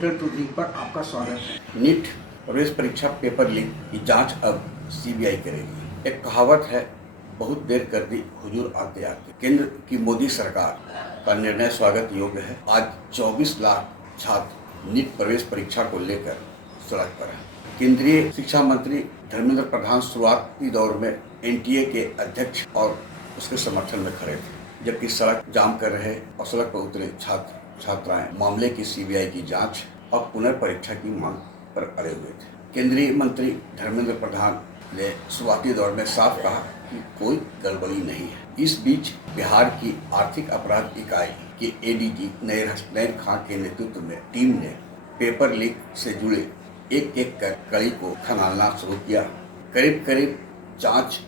Computer to leak पर आपका स्वागत है। नीट प्रवेश परीक्षा पेपर लीक की जांच अब सीबीआई करेगी। एक कहावत है, बहुत देर कर दी हुजूर आते आते। केंद्र की मोदी सरकार का निर्णय स्वागत योग्य है। आज 24 लाख छात्र नीट प्रवेश परीक्षा को लेकर सड़क पर है। केंद्रीय शिक्षा मंत्री धर्मेंद्र प्रधान शुरुआती दौर में एनटीए के अध्यक्ष और उसके समर्थन में खड़े थे, जबकि सड़क जाम कर रहे और सड़क पर उतरे छात्र छात्राएं मामले की सीबीआई की जांच और पुनर्परीक्षा की मांग पर अड़े हुए थे। केंद्रीय मंत्री धर्मेंद्र प्रधान ने शुरुआती दौर में साफ कहा कि कोई गड़बड़ी नहीं है। इस बीच बिहार की आर्थिक अपराध इकाई के एडीजी नैर खां के नेतृत्व में टीम ने पेपर लीक से जुड़े एक एक कर कड़ी को खंगालना शुरू किया। करीब करीब जांच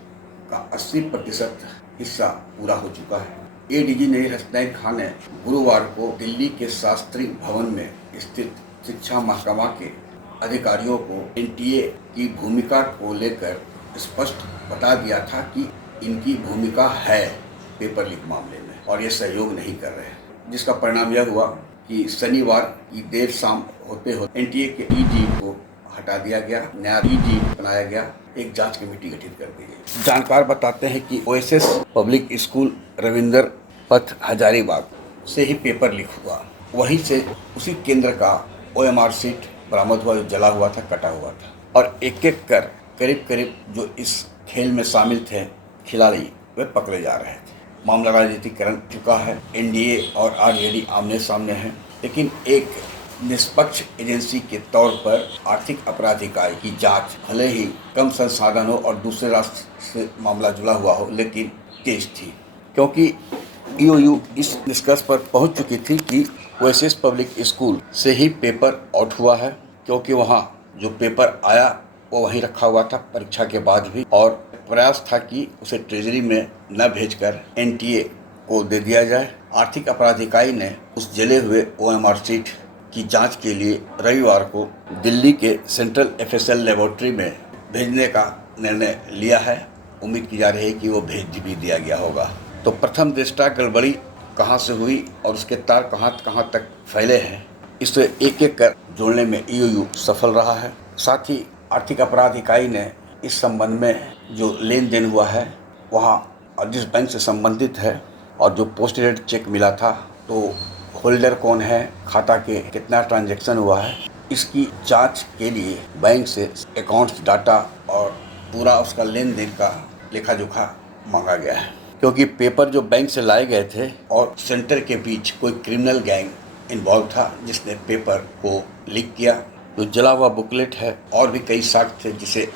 का 80% हिस्सा पूरा हो चुका है। एडीजी नैर खां ने गुरुवार को दिल्ली के शास्त्री भवन में स्थित शिक्षा महकमा के अधिकारियों को एनटीए की भूमिका को लेकर स्पष्ट बता दिया था कि इनकी भूमिका है पेपर लीक मामले में और ये सहयोग नहीं कर रहे हैं, जिसका परिणाम यह हुआ कि शनिवार की देर शाम होते होते एनटीए के ईडी को हटा दिया गया, नया ईडी बनाया गया, एक जांच कमेटी गठित कर दी गई। जानकार बताते हैं कि ओएसएस पब्लिक स्कूल रविंदर पथ हजारीबाग से ही पेपर लीक हुआ। वहीं से उसी केंद्र का ओएमआर सीट बरामद हुआ, जो जला हुआ था, कटा हुआ था। और एक एक कर करीब करीब जो इस खेल में शामिल थे खिलाड़ी, वे पकड़े जा रहे थे। मामला राजनीतिकरण चुका है। एनडीए और आरजेडी आमने सामने हैं, लेकिन एक निष्पक्ष एजेंसी के तौर पर आर्थिक अपराध इकाई की जांच भले ही कम संसाधन हो और दूसरे राष्ट्र से मामला जुड़ा हुआ हो, लेकिन तेज थी, क्योंकि ईओयू इस निष्कर्ष पर पहुंच चुकी थी कि ओएसएस पब्लिक स्कूल से ही पेपर आउट हुआ है, क्योंकि वहां जो पेपर आया वो वहीं रखा हुआ था परीक्षा के बाद भी, और प्रयास था कि उसे ट्रेजरी में न भेजकर एनटीए को दे दिया जाए। आर्थिक अपराध इकाई ने उस जले हुए ओएमआर सीट की जांच के लिए रविवार को दिल्ली के सेंट्रल एफएसएल लेबोरेटरी में भेजने का निर्णय लिया है। उम्मीद की जा रही है कि वो भेज भी दिया गया होगा। तो प्रथम दृष्टया गड़बड़ी कहां से हुई और उसके तार कहां तक फैले हैं, इसे एक एक कर जोड़ने में ईओयू सफल रहा है। साथ ही आर्थिक अपराध इकाई ने इस संबंध में जो लेन देन हुआ है वहाँ जिस बैंक से संबंधित है और जो पोस्ट डेटेड चेक मिला था, तो होल्डर कौन है, खाता के कितना ट्रांजैक्शन हुआ है, इसकी जांच के लिए बैंक से अकाउंट्स डाटा और पूरा उसका लेन देन का लेखा जोखा मांगा गया है। क्योंकि पेपर जो बैंक से लाए गए थे और सेंटर के बीच कोई क्रिमिनल गैंग इन्वॉल्व था, जिसने पेपर को लीक किया। जो जला हुआ बुकलेट है और भी कई साक्ष्य थे जिसे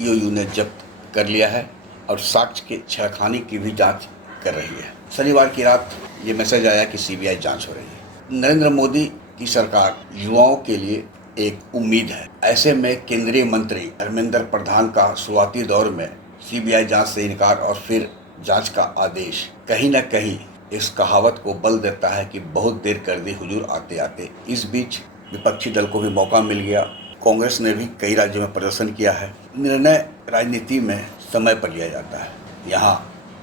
ईओयू ने जब्त कर लिया है और साक्ष्य के छेड़खानी की भी जांच कर रही है। शनिवार की रात ये मैसेज आया कि सीबीआई जांच हो रही है। नरेंद्र मोदी की सरकार युवाओं के लिए एक उम्मीद है। ऐसे में केंद्रीय मंत्री धर्मेंद्र प्रधान का शुरुआती दौर में सीबीआई जांच से इनकार और फिर जांच का आदेश कहीं न कहीं इस कहावत को बल देता है कि बहुत देर कर दी हुजूर आते आते। इस बीच विपक्षी दल को भी मौका मिल गया। कांग्रेस ने भी कई राज्यों में प्रदर्शन किया है। निर्णय राजनीति में समय पर लिया जाता है। यहाँ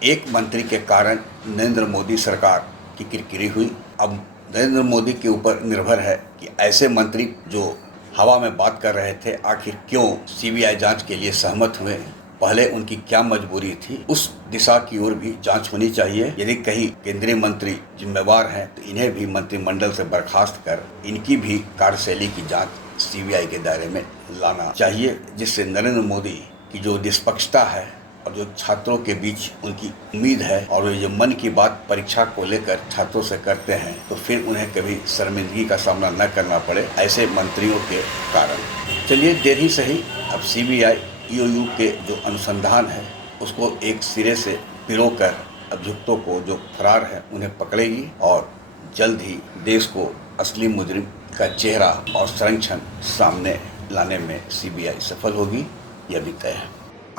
एक मंत्री के कारण नरेंद्र मोदी सरकार की किरकिरी हुई। अब नरेंद्र मोदी के ऊपर निर्भर है कि ऐसे मंत्री जो हवा में बात कर रहे थे, आखिर क्यों सीबीआई जांच के लिए सहमत हुए, पहले उनकी क्या मजबूरी थी, उस दिशा की ओर भी जांच होनी चाहिए। यदि कहीं केंद्रीय मंत्री जिम्मेवार हैं तो इन्हें भी मंत्रिमंडल से बर्खास्त कर इनकी भी कार्यशैली की जांच सीबीआई के दायरे में लाना चाहिए, जिससे नरेंद्र मोदी की जो निष्पक्षता है और जो छात्रों के बीच उनकी उम्मीद है और वे जो मन की बात परीक्षा को लेकर छात्रों से करते हैं, तो फिर उन्हें कभी शर्मिंदगी का सामना न करना पड़े ऐसे मंत्रियों के कारण। चलिए, देर ही सही, अब सीबीआई ईओयू के जो अनुसंधान है उसको एक सिरे से पिरोकर अभियुक्तों को जो फरार है उन्हें पकड़ेगी और जल्द ही देश को असली मुजरिम का चेहरा और संरक्षण सामने लाने में सीबीआई सफल होगी, यह भी तय है।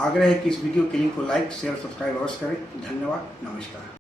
आग्रह है कि इस वीडियो के लिंक को लाइक, शेयर, सब्सक्राइब अवश्य करें। धन्यवाद, नमस्कार।